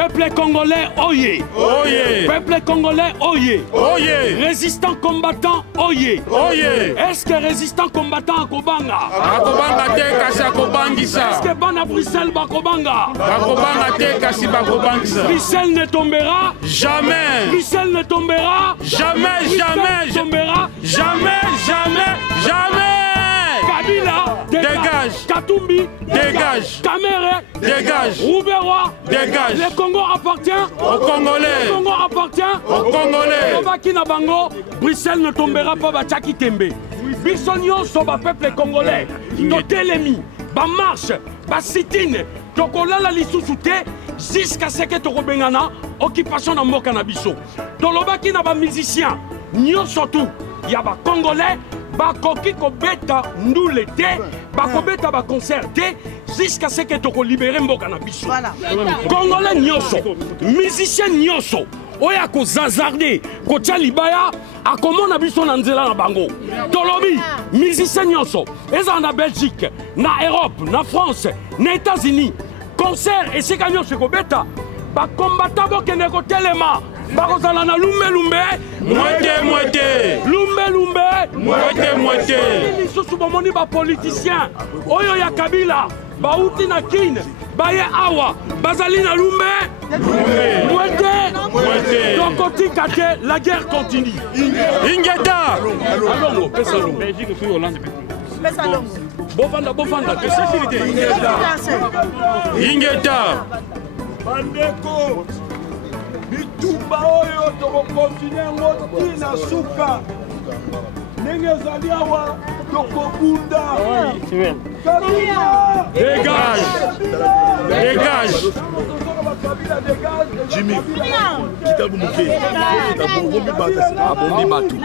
Peuple congolais, oyez. Oyez. Peuple congolais, oyez. Oyez. Résistant combattant, oyez. Oyez. Est-ce que résistant combattant à Kobanga? Akobanga te kasi akobangisa. Est-ce que ban à Bruxelles bakobanga? Bakobanga te kasi bakobangisa. Bruxelles ne tombera Jamais. Bruxelles ne tombera Jamais, jamais. Bruxelles tombera Jamais, jamais, jamais. Kabila, Dégage. Katumbi, Dégage. Kamere, Dégage. Rouberois, Dégage. Le Congo appartient Aux Congolais. Le Congo appartient Aux Congolais. Kobaki na bango, Bruxelles ne tombera pas Bachaki Tembe. Biso nyonso ba peuple congolais, totelemi, ba marche, ba sit-in, tokolala lisusu te jusqu'à ce que tokobengana occupation na mboka na biso. Tolobaki na ba musicien, nyonso tu, ya ba congolais bakoki kobeta ndule te, bakobeta ba concert te jusqu'à ce que tokolibere mboka na biso. Congolais nyonso, musicien nyonso, oya ko zazarde, ko tia libaya, akomona biso na nzela na bango. Tolobi, musicien nyonso, eza na Belgique, na Europe, na France, na États-Unis, concert esika nyonso kobeta, bakombata bokende kotelema, bakozala na lumbe. Moitié. Lumbe. Moitié. Lisusu bomoni ba politicien, oyo ya Kabila, bauti na kine, baye awa, bazali na lumbe. Moitié. Tokotika te, la guerre continue. Ingeta. Alongo, pesa longo. Belgique puis Hollande. Pesa longo. Bovanda, que sécurité. Ingeta. Bandeko, bitumba oyo tokokontinue yango ntina suka. Ndenge ezali awa tokobunda. Kabila! Dégage. Jimmy, Kitabu Mouké, Bombi Batu.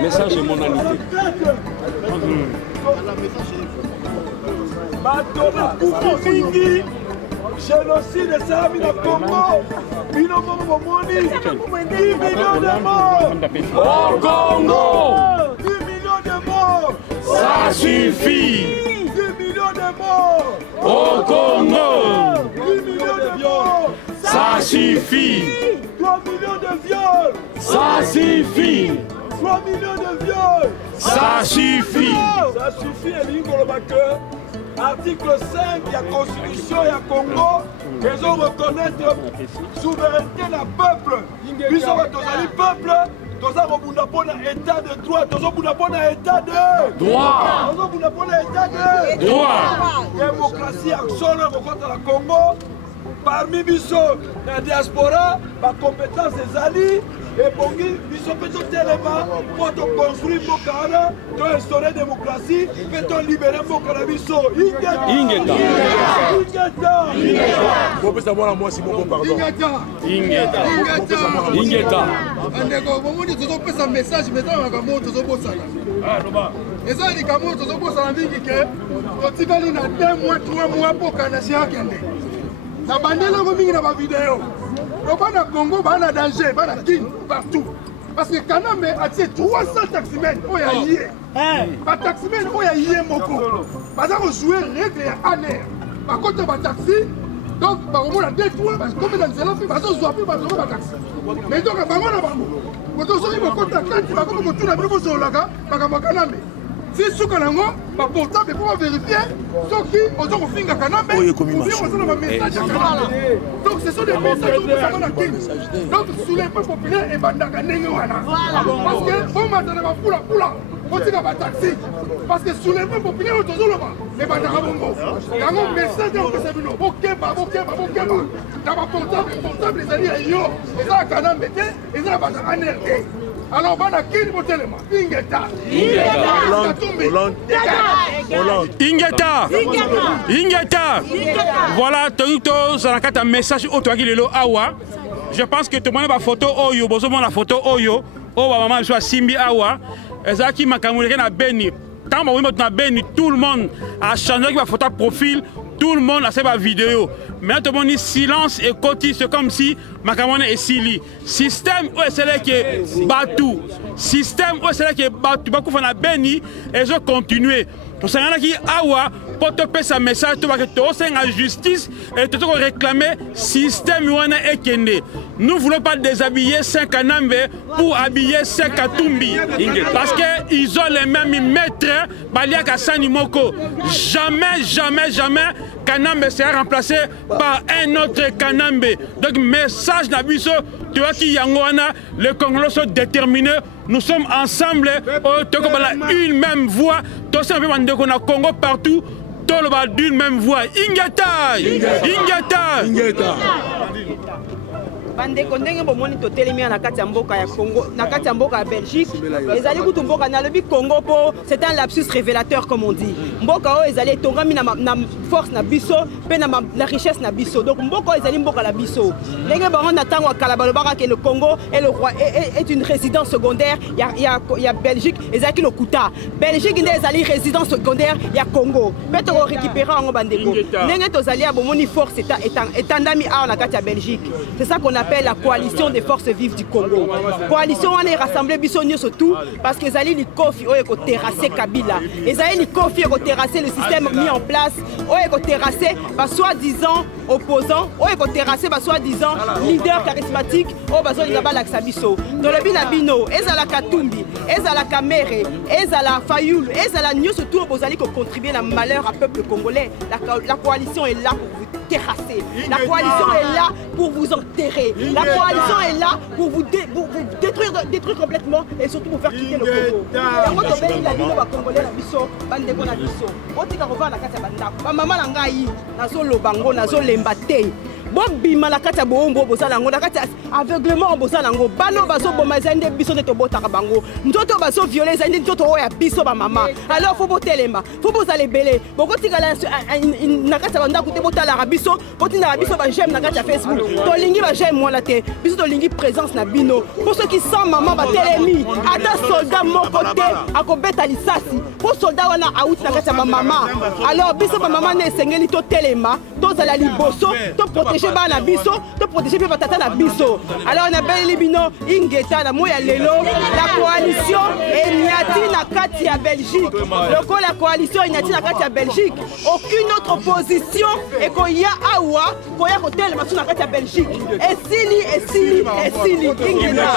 Message de monalité. Génocide esalami na Congo, bino moko bomoni 10 millions de morts Au Congo, 10 millions de morts, Ça suffit. 10 millions de morts, Au Congo. 10 millions de morts, Ça suffit. 3 millions de viols, ça suffit. 3 millions de viols. Ça suffit. Ça suffit, elingi koloba que article 5 de la Constitution ya Congo, ils ont reconnaître souveraineté na peuple. Biso tozali peuple, tozabunda pona état de droit, tozobunda pona état de Droit. tozobunda pona état de Droit. démocratie aksona kokota la Congo. Parmi biso na diaspora, ba compétence ezali ebongi biso mpe totelema mpo toconstruire mboka wana toinstaure démocratie mpe tolibere mboka na biso. Ingeta. Bopesa mwana mwasi moko pardon. Ingeta. Andeko bomoni tozopesa message meta makambo tozobosana. Eza likambo tozobosana mingi ke totikali na 2 mois 3 mois mpoka na si akende. Na bandelango mingi na ba vidéo. Bana Congo bana danger, bana kin partout. Parce que Kanambe a tué 300 taximens. Oya yé. Ba taximens oya yé moko. Baza ko jouer règle ya ANR. Ba côté ba taxi. Donc ba au moins 2 fois parce que comme dans cela fait bazo zo appeler bazo ba taxi. Mais donc ba mona bango. Koto so ko kota kati ba ko tuna bino zo laka ba ka Kanambe. Si suka nango ba portable pour vérifier soki ozo ko finga Kanambe. Oye komi marché. Donc ce sont des messages que nous avons dans le donc sous les peuples populaires et bandaka ndenge wana. Parce que on m'a donné ma poula. On dit ba taxi. Parce que sous les peuples populaires tozoloba et bandaka bongo. Yango message on peut sabino. OK ba. Na ba portable les alliés yo. Eza Kanambe te, eza bandaka NRD. Alors bana kini botelema. Ingeta. Ingeta. Voilà, Toyuto, Zanakata, message au Toagilelo Awa. Je pense que tout le monde a une photo Oyo, besoin la photo Oyo. Oh, maman, soit Simbi Awa. Ezaki Makamoué na Beni. Tant que na Beni, tout le monde a changé la photo profil. tout le monde a fait ma vidéo. Mais tout le monde dit silence et côté, c'est comme si Makamone est Sili. Système où c'est là qui est battu. Système où c'est là qui est battu. Beaucoup de gens béni et je continue. Pour ça, il y a awa pour te passer un message, tu vas que tu as justice et tu dois réclamer système et kende. Nous ne voulons pas déshabiller 5 Kanambe pour habiller 5 Katumbi. Parce qu'ils ont les mêmes maîtres, Baliaka Sanimoko. Jamais, jamais, jamais Kanambe sera remplacé par un autre Kanambe. Donc, message Nabiso, tu vois qu'il y a les Congolais sont déterminés. Nous sommes ensemble, une même voix. Tous ces gens a Congo partout, tout le monde d'une même voix. Ingeta! Ingeta! Ingeta! Bandeko ndenge bomoni totelemi na kati ya mboka ya Congo, na kati ya mboka ya Belgique, ezali kutu mboka na lobi Congo po, c'est un lapsus révélateur comme on dit. Mboka o ezali tongami na force na biso, pe na richesse na biso. Donc mboka ezali mboka la biso. Ndenge bango na tango kala balobaka que le Congo est une résidence secondaire, il y a Belgique, ezali le Kuta. Belgique ndé ezali résidence secondaire, il y a Congo. Pe to récupérer en bandeko. Ndenge tozali ya bomoni force etandami a na kati ya Belgique. C'est ça qu'on appelle la coalition des forces vives du Congo. Coalition on est rassemblé bisonio surtout parce que Zali Likofi ont terrassé Kabila. Et Zali Likofi ont terrassé le système mis en place, ont terrassé par soi-disant opposants, ont terrassé par soi-disant leader charismatique au bazo Ligaba Laksabiso. Dans le binabino, Ezala Katumbi, Ezala Kamere, Ezala Fayoul, Ezala Nyo surtout aux Zali qui ont contribué à malheur à peuple congolais. La coalition est là pour vous terrasser. La coalition est là pour vous enterrer. La coalition est là pour vous détruire complètement et surtout pour faire quitter le Congo. Et quand on veut la vie de Congolais, la biso, bandeko na biso. On dit qu'on va la carte à bandako. Maman langai, nazo lobango, nazo lembate. Bon bima la kati ya boombo bozala ngo la kati aveuglement bozala ngo bano bazo boma zande biso de tobota bango ndoto bazo violer zande ndoto oya biso ba mama alors faut botelema faut bozala belé boko tikala na kati ya ndako te botala biso botina biso ba j'aime na kati ya Facebook to lingi ba j'aime moi la te biso to lingi présence na bino pour ceux qui sont maman ba telemi ata soldat mon côté akobeta lisasi pour soldat wana out na kati ya ba mama alors biso ba mama ne sengeli to telema to zala liboso to protéger bana biso to protéger pe batata na biso alors on appelle libino ingeta na moya lelo la coalition eniati na kati ya Belgique loko la coalition eniati na kati ya Belgique aucune autre opposition et ko ya awa ko ya hotel masu na kati ya Belgique esili ingeta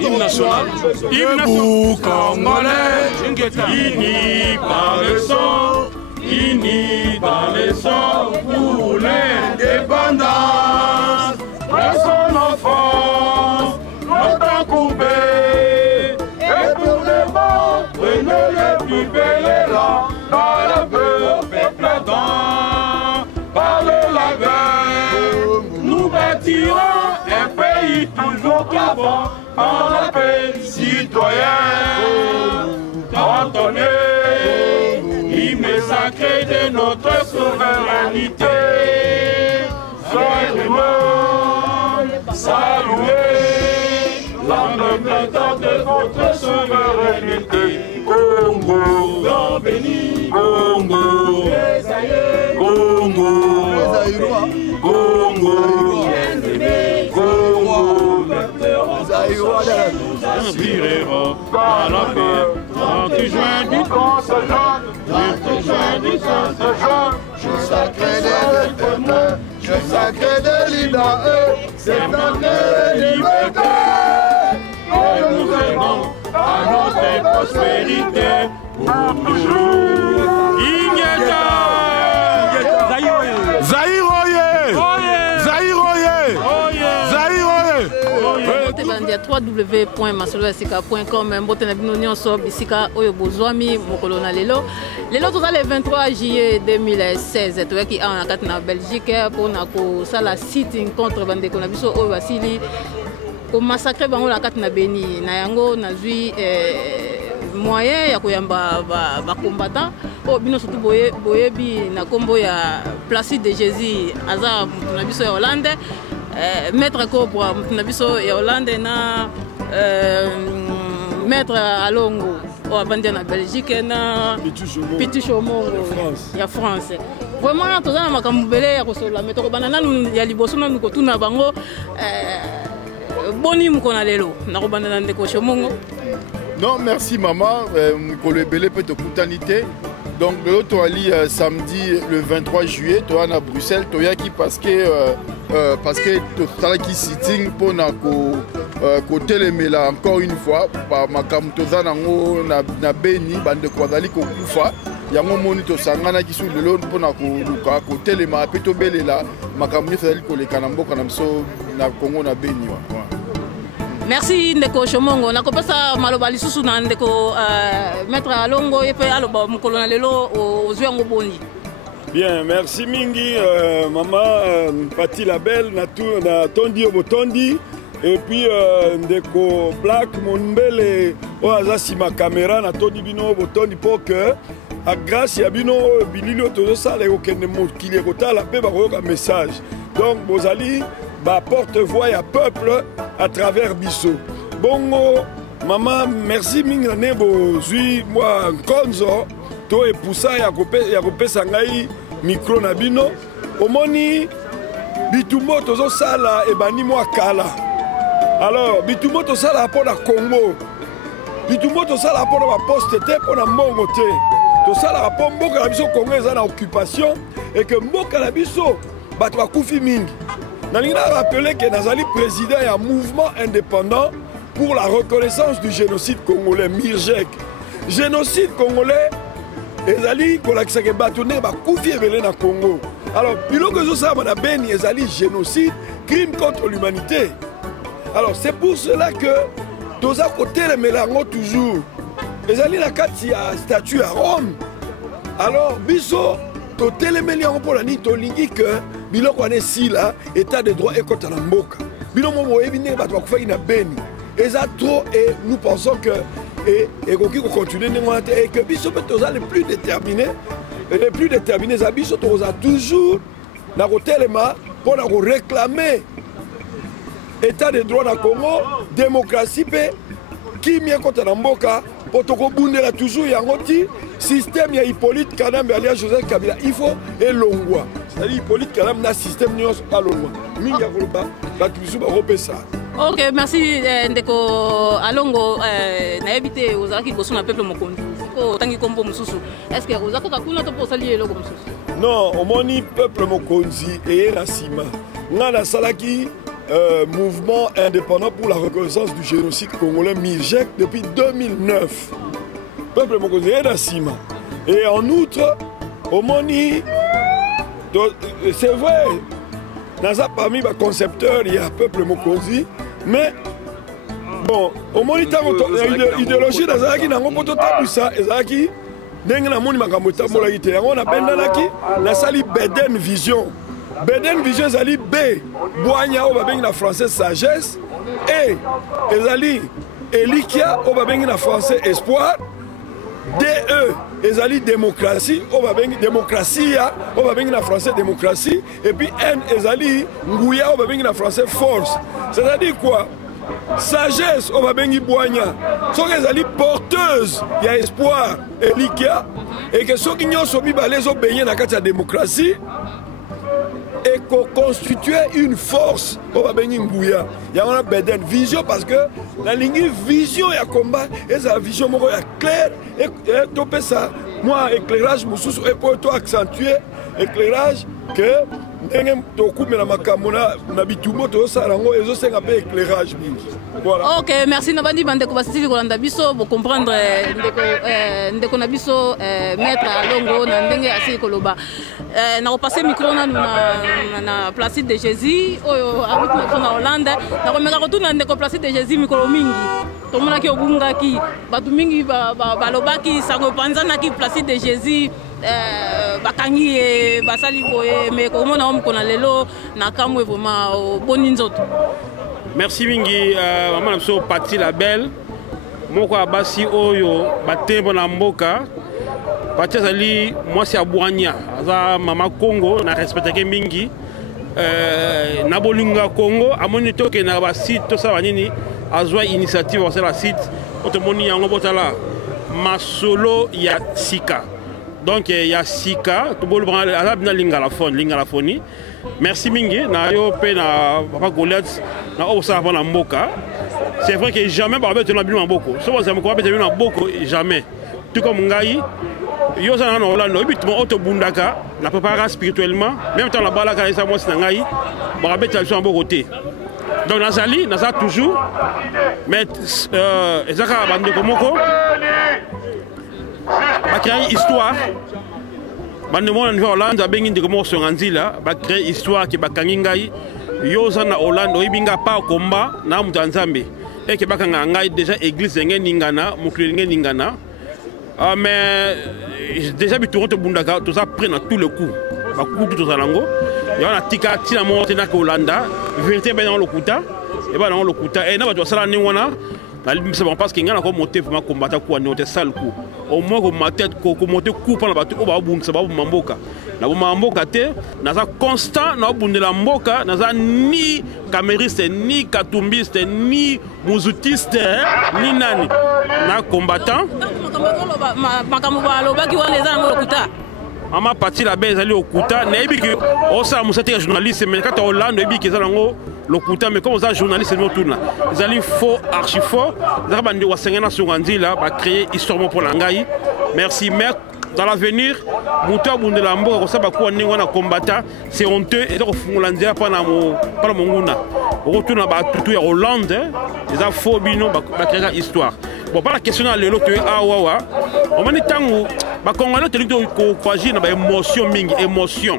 hymne national debout congolais unis par le sang unis dans les sangs pour l'indépendance. Restons nos forces, notre coupé. Et pour les morts, prenez les plus belles là, par le peuple ardent, par la guerre. Nous bâtirons un pays toujours qu'avant, par la paix citoyenne. Ordonnée. Sacré de notre souveraineté, soyez saluer l'indépendance de votre souveraineté. Congo, grand béni, Congo, Congo, Congo, Congo, nous inspirerons par la paix, 30 juin du 30 juin, je sacré des témoins, je sacré de l'IDAE, c'est notre liberté. Et nous aimons à notre prospérité pour toujours. Ingeta! www.masolosika.com mbote na bino nyonso bisika oyo bozwami mokolo na lelo toza le 23 juillet 2016 toyaki awa na kati na Belgique mpona kosala sitting contre bandeko na biso oyo basili komassacre bango na kati na Beni na yango nazwi moyen ya koyamba bacombattant oyo bino surtout boyebi na kombo ya Placide de Jésus aza mutu na biso ya Hollande Maître Cobra mutu na biso ya Hollande na Maître Alongo o abandia na Belgique na Pitu Chomongo ya France Vraiment, tout ça, ma camubele ya kosola, mais to banana ya liboso na mikotuna bango boni mukona lelo. Na ko banana ndeko Shomongo. Non, merci maman, mukolo ebele pe to kutanité. Donc le to ali samedi le 23 juillet, to à Bruxelles, to yaki parce que to talaki sitting pour na ko telemela encore une fois ba makamu to za nango na beni bande ko dali ko kufa. Yango moni to sangana ki su lelo mpona ko ko telema pe to belela makambo nyesali ko lekana mboka na mso na Congo na Beni wa. Merci ndeko Shomongo nakopesa maloba lisusu na ndeko maître Alongo epe aloba mukolo na lelo ozwi yango boni. Bien, merci mingi maman Pati la belle na tondi obotondi et puis ndeko Black Monbele oaza sima caméra na tondi bino obotondi pour que à grâce à bino bililo to sala ko kende mokili ko tala pe ba ko message. Donc bozali ba porte-voix ya peuple à travers biso. Bongo maman merci mingi na bo zui moi konzo to epousa ya kopesa ngai micro na bino omoni bitumbo to sala e bani moi kala. Alors bitumbo to sala pour la Congo. Bitumbo to sala pour la poste te pour na mbongo te. Tout ça, la mboka na biso Congo est en occupation et que mboka na biso bato bakufi mingi. Nalingi na rappeler que nazali président et un mouvement indépendant pour la reconnaissance du génocide congolais, MIRGEC. Génocide congolais ezali kolakisa ke bato ne bakufi ebele na Congo. Alors biloko zo ça na Beni ezali génocide, crime contre l'humanité. Alors c'est pour cela que toza côté le mélango toujours. Ezali na kati ya statut à Rome. Alors biso to telemeli yango pour la ni to lingi que biloko ane sila état de droit et kota na mboka. Bino momo ebine bato bakufaki na Beni. Eza trop et nous pensons que et koki ko continuer ndengona et que biso pe toza les plus déterminés za biso toza toujours na ko telema pour na ko réclamer état de droit na Congo, démocratie pe kimia kota na mboka. Potoko bundela toujours yango ti système ya Hippolyte Kanam alias Joseph Kabila il faut elongwa. C'est-à-dire Hippolyte Kanam na système nyonso alongwa. Mingi akoloba bato biso bakopesa. Ok, merci ndeko Alongo na ebite ozalaki boso na peuple mokonzi. Ko tangi kombo mususu. Est-ce que ozako kakuna to posali eloko mususu? Non, omoni peuple mokonzi et la sima. Ngana salaki mouvement indépendant pour la reconnaissance du génocide congolais MIRGEC depuis 2009. Peuple mokonzi et la sima. Et en outre, omoni c'est vrai, naza parmi les concepteurs il y a peuple mokonzi, mais bon, omoni tango idéologie nazalaki nango poto tabusa ezalaki ndenge na moni makambo tambolaki te yango na bendanaki nasali Beden Vision. Beden Vision ezali B Boanya o babengi na français sagesse et ezali Elikia o babengi na français espoir. DE ezali démocratie o babengi démocratie o babengi na français démocratie et puis N ezali nguya o babengi na français force. C'est-à-dire quoi? Sagesse o babengi Boanya soki ezali porteuse ya espoir Elikia et que soki nyonso mibale ezobenye na kati ya démocratie et constituer une force au Babengi Nguya. Il y a une Beden vision parce que la ligne vision et combat et la vision claire et topé ça. Moi éclairage mususu et pour toi accentuer éclairage que voilà. Ok, merci Nabandi Bandeko Basili Kolanda Biso pour comprendre ndeko na biso maître Alongo na ndenge asi koloba. Na repasser micro na Placide de Jésus oyo abuti na Hollande na komeka kotuna ndeko Placide de Jésus mikolo mingi. Tomona ki obunga ki batu mingi balobaki sango panzana ki Placide de Jésus bakangi basali boye mais comment on kona lelo na kamwe vraiment boni nzoto. Merci mingi maman so Pati la belle moko abasi oyo batembo na mboka Pati azali mwasi ya Bwanya aza mama Congo na respecteke mingi na bolinga Congo amoni toke na ba site to sa banini azwa initiative sur la site otomoni yango botala masolo ya sika Donc il y a Sika, tout le monde a l'ingalaphone. Merci Mingi, na yo pe na papa Goliath na osa na mboka. C'est vrai que jamais Barabé te na bino mboko. So ça me ko ba te bino mboko jamais. Tout comme ngai yo ça na Hollande, habitement auto bundaka, la préparer spirituellement, même temps la balaka et ça moi c'est ngai. Barabé te sur mboko te. Donc Nazali, Nazali toujours mais ezaka bande komoko. Ba créer histoire. Bande mo na Hollande a bengi ndeko sur Nzila, ba créer histoire qui ba kangingai. Yo za na Hollande oyibinga pa komba na mutanzambe. Et que bakanga ngai déjà église ningana, mukli ningana. Mais déjà bitouront to bundaka, tout ça prend tout le coup. Ba coup tout ça lango. Ya na tika tina mo tena ko Hollanda, vérité ben dans le kuta. Et ben dans le kuta et na ba to sala ni wana. C'est bon parce qu'il y a encore monté pour combattre quoi noter sale coup au moins comme ma tête ko monter coup pour la bateau au babou ça babou mamboka na mamboka te na za constant na bundela mboka na za ni camériste ni katumbiste ni muzutiste ni nani na combattant Mama parti la base aller au Kouta, n'ebi que on ça musate journaliste mais quand Hollande ebi que ça lango le Kouta mais comme ça journaliste nous tourne. Ils allaient faux archi faux, ça va bande wasengana sur Nzila va créer histoire pour l'angai. Merci mec dans l'avenir muta bundela mboka ko saba ko ningo na combattant c'est honteux et donc fungulandia pa na mon nguna. Retourne ba tout ya Hollande, ils a faux bino ba créer histoire. Bon pas la question à l'élo tu awawa. On m'a dit tango ba Congolais te dit ko kwagi na ba émotion mingi émotion.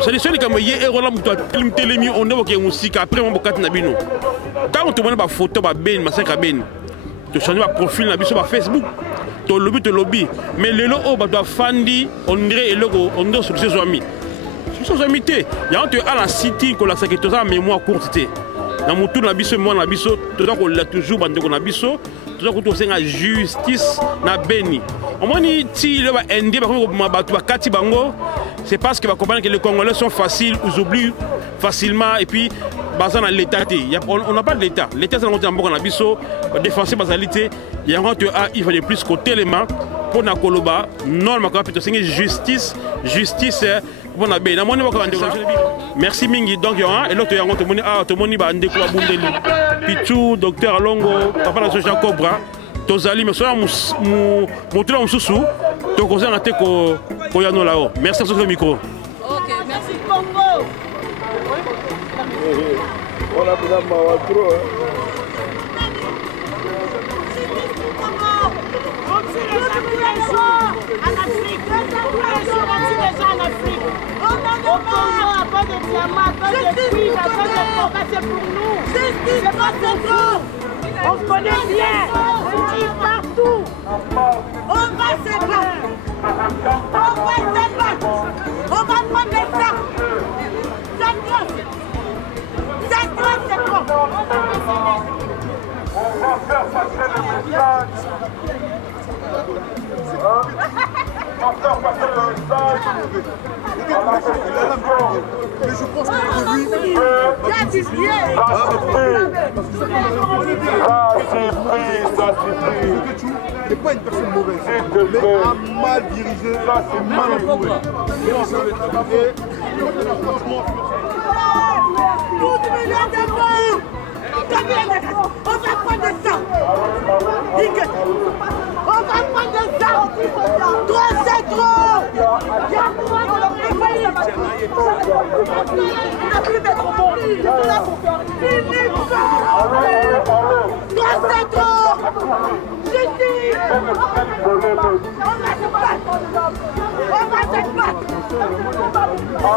C'est les seuls comme hier Roland muto telemi on évoque musique après mon bokat na bino. Quand on te montre ba photo ba ben masaka ben. Tu changes ba profil na biso ba Facebook. To lobby mais le lo o ba doit fandi on dirait le on doit sur ses amis. Sur ses amis té, ya on te à la city ko la sécurité ça mémoire courte té. Na mutu na biso mo na biso to ko la toujours bande ko na biso. Tout ça c'est la justice na beni. On m'a dit si le va ender bango, c'est parce que va comprendre que les Congolais sont faciles, ils oublient facilement et puis basant dans l'état. On n'a pas de l'état. L'état c'est un bon abisso, défenser basalité. Il y a il faut de plus côté les mains pour na koloba non ma plutôt c'est justice bon na ben na moni ko ande merci mingi donc et l'autre yango to moni ba ande ko bundeli pichu docteur Alongo papa na Jean Cobra tozali mais so mu motula mususu to ko zana te ko yano là-haut merci sur le micro. OK merci Congo. On a besoin de trop. On se connaît bien, on dit partout. On va se battre. On va prendre les armes. C'est trop. On va faire passer le message. On va faire passer le message. Mais je pense que lui, Ça suffit. n'est pas une personne mauvaise, mais a mal dirigé, mal entouré. Franchement, on va prendre des armes. On va prendre des armes. Trop c'est trop. On n'a plus d'être bon. Ils sont là pour faire. Trop c'est trop. Justice. On va se battre. On va se battre. Ah,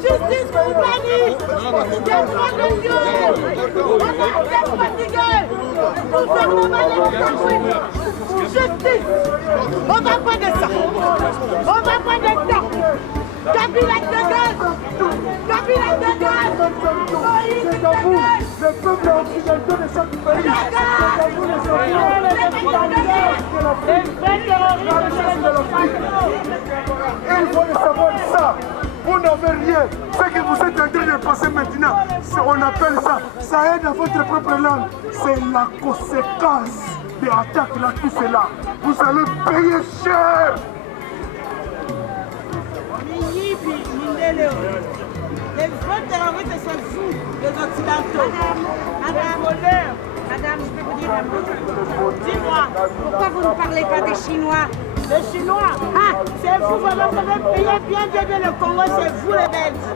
Justice pour Bani. Des droits de Dieu. On est fatigués. Gouvernement justice. On va pas de ça. On va pas de ça. Kabila de gaz. Kabila de gaz. Le peuple occidental de chaque pays. Il faut le savoir ça. Vous n'avez rien. Ce que vous êtes en train de passer maintenant, on appelle ça. Ça aide à votre propre langue. C'est la conséquence des attaques là, tout cela. Vous allez payer cher. Les vrais terroristes, c'est vous, les Occidentaux. Madame, je peux vous dire un mot. Dis-moi, pourquoi vous ne parlez pas des Chinois? Les Chinois? Ah, c'est vous, vous avez payé bien le Congo, c'est vous les Belges.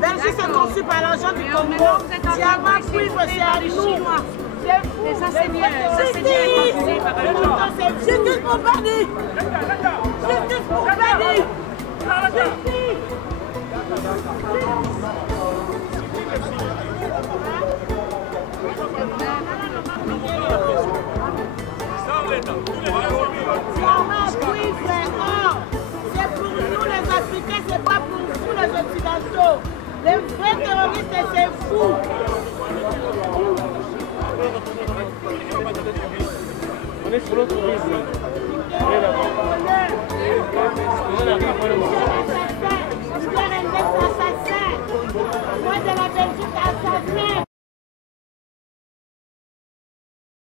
Belgique, c'est conçu par l'argent du Congo. Diamant, cuivre, c'est à nous. C'est vous. Ça, c'est bien. Justice pour Bani. Justice pour Bani. Justice. C'est pour nous les Africains, c'est pas pour vous les Occidentaux. Les vrais terroristes, c'est vous. On est sur l'autre